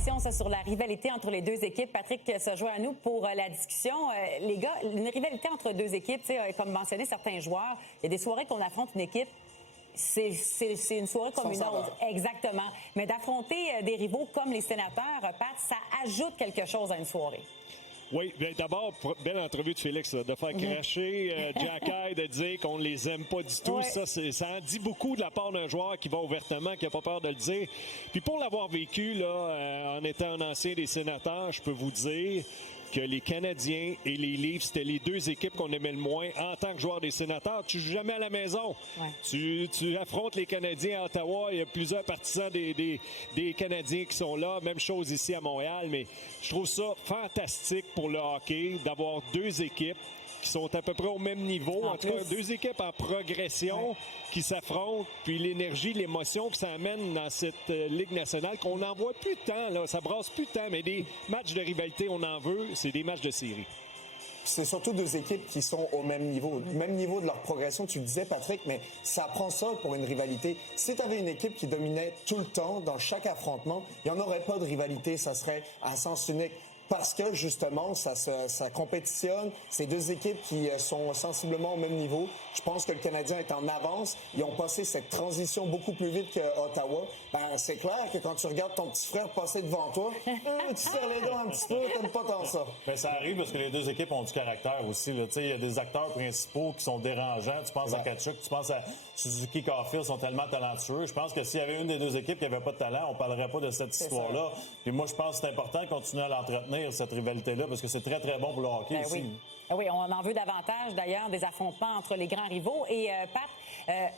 réaction ça, sur la rivalité entre les deux équipes. Patrick se joint à nous pour la discussion. Les gars, une rivalité entre deux équipes, comme mentionné certains joueurs, il y a des soirées qu'on affronte une équipe, c'est une soirée comme une autre. Exactement. Mais d'affronter des rivaux comme les Sénateurs, Pat, ça ajoute quelque chose à une soirée. Oui, bien d'abord, belle entrevue de Félix, là, de faire cracher Jacky, de dire qu'on ne les aime pas du tout. Ouais. Ça en dit beaucoup de la part d'un joueur qui va ouvertement, qui n'a pas peur de le dire. Puis pour l'avoir vécu, là, en étant un ancien des Sénateurs, je peux vous dire que les Canadiens et les Leafs, c'était les deux équipes qu'on aimait le moins en tant que joueur des Sénateurs. Tu joues jamais à la maison. Ouais. Tu affrontes les Canadiens à Ottawa. Il y a plusieurs partisans des Canadiens qui sont là. Même chose ici à Montréal. Mais je trouve ça fantastique pour le hockey d'avoir deux équipes qui sont à peu près au même niveau. En tout cas, deux équipes en progression qui s'affrontent. Puis l'énergie, l'émotion que ça amène dans cette Ligue nationale qu'on n'en voit plus de temps. Là. Ça brasse plus de temps, mais des matchs de rivalité, on en veut. C'est des matchs de série. C'est surtout deux équipes qui sont au même niveau de leur progression, tu le disais, Patrick, mais ça prend ça pour une rivalité. Si tu avais une équipe qui dominait tout le temps, dans chaque affrontement, il n'y en aurait pas de rivalité, ça serait à sens unique. Parce que, justement, ça compétitionne. Ces deux équipes qui sont sensiblement au même niveau. Je pense que le Canadien est en avance. Ils ont passé cette transition beaucoup plus vite qu'Ottawa. Ben, c'est clair que quand tu regardes ton petit frère passer devant toi, tu serres les dents un petit peu, t'aimes pas tant ça. Ben, ça arrive parce que les deux équipes ont du caractère aussi. Il y a des acteurs principaux qui sont dérangeants. Tu penses à Tkachuk, tu penses à Suzuki, Caulfield, sont tellement talentueux. Je pense que s'il y avait une des deux équipes qui n'avait pas de talent, on parlerait pas de cette histoire-là. Puis moi, je pense que c'est important de continuer à l'entretenir, cette rivalité-là, parce que c'est très, très bon pour le hockey aussi. Oui. Oui, on en veut davantage, d'ailleurs, des affrontements entre les grands rivaux. Et Pat,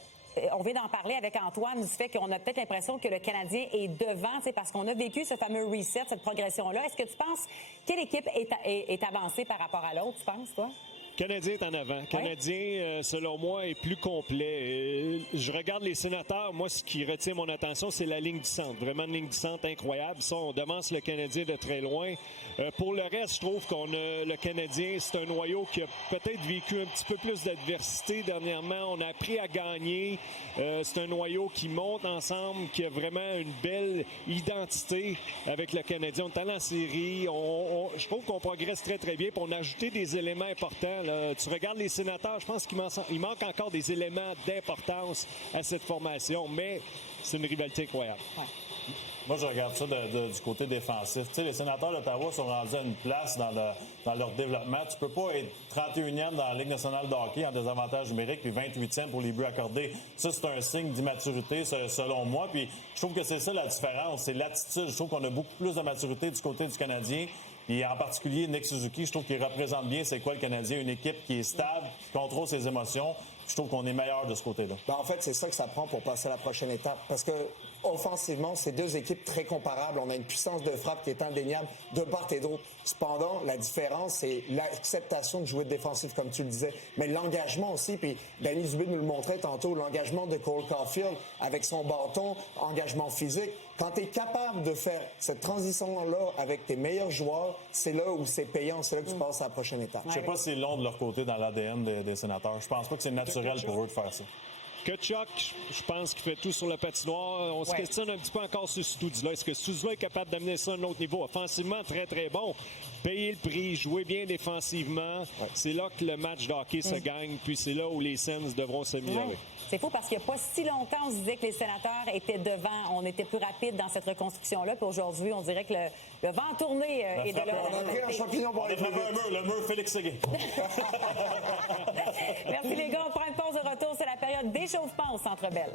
on vient d'en parler avec Antoine, du fait qu'on a peut-être l'impression que le Canadien est devant, parce qu'on a vécu ce fameux reset, cette progression-là. Est-ce que tu penses quelle équipe est avancée par rapport à l'autre, tu penses, toi? Canadien est en avant. Canadien, selon moi, est plus complet. Je regarde les Sénateurs. Moi, ce qui retient mon attention, c'est la ligne du centre. Vraiment une ligne du centre incroyable. Ça, on devance le Canadien de très loin. Pour le reste, je trouve qu'on a le Canadien, c'est un noyau qui a peut-être vécu un petit peu plus d'adversité dernièrement. On a appris à gagner. C'est un noyau qui monte ensemble, qui a vraiment une belle identité avec le Canadien. On est allé en série. Je trouve qu'on progresse très, très bien. Puis on a ajouté des éléments importants. Là, tu regardes les Sénateurs, je pense qu'il manque encore des éléments d'importance à cette formation, mais c'est une rivalité incroyable. Ouais. Moi, je regarde ça du côté défensif. Tu sais, les Sénateurs d'Ottawa sont rendus à une place dans leur développement. Tu peux pas être 31e dans la Ligue nationale de hockey en désavantage numérique puis 28e pour les buts accordés. Ça, c'est un signe d'immaturité, selon moi. Puis je trouve que c'est ça la différence, c'est l'attitude. Je trouve qu'on a beaucoup plus de maturité du côté du Canadien. Et en particulier, Nick Suzuki, je trouve qu'il représente bien c'est quoi le Canadien, une équipe qui est stable, qui contrôle ses émotions. Je trouve qu'on est meilleur de ce côté-là. Ben, en fait, c'est ça que ça prend pour passer à la prochaine étape. Parce que, offensivement, c'est deux équipes très comparables. On a une puissance de frappe qui est indéniable de part et d'autre. Cependant, la différence, c'est l'acceptation de jouer défensif, comme tu le disais, mais l'engagement aussi. Puis, Danny Dubé nous le montrait tantôt, l'engagement de Cole Caulfield avec son bâton, engagement physique. Quand tu es capable de faire cette transition-là avec tes meilleurs joueurs, c'est là où c'est payant, c'est là que tu passes à la prochaine étape. Je sais pas si c'est long de leur côté dans l'ADN des Sénateurs. Je pense pas que c'est naturel pour eux de faire ça. Tkachuk, je pense qu'il fait tout sur la patinoire. On se questionne un petit peu encore sur Stützle. Est-ce que Stützle est capable d'amener ça à un autre niveau? Offensivement, très, très bon. Payer le prix, jouer bien défensivement. C'est là que le match de hockey se gagne. Puis c'est là où les Sens devront s'améliorer. C'est fou parce qu'il n'y a pas si longtemps, on se disait que les Sénateurs étaient devant. On était plus rapide dans cette reconstruction-là. Puis aujourd'hui, on dirait que le vent tourné est de là. On a pris un champignon pour aller plus vite. Le mur Félix Séguin. Merci les gars. On prend une pause de retour. C'est la période d'échauffement au Centre Bell.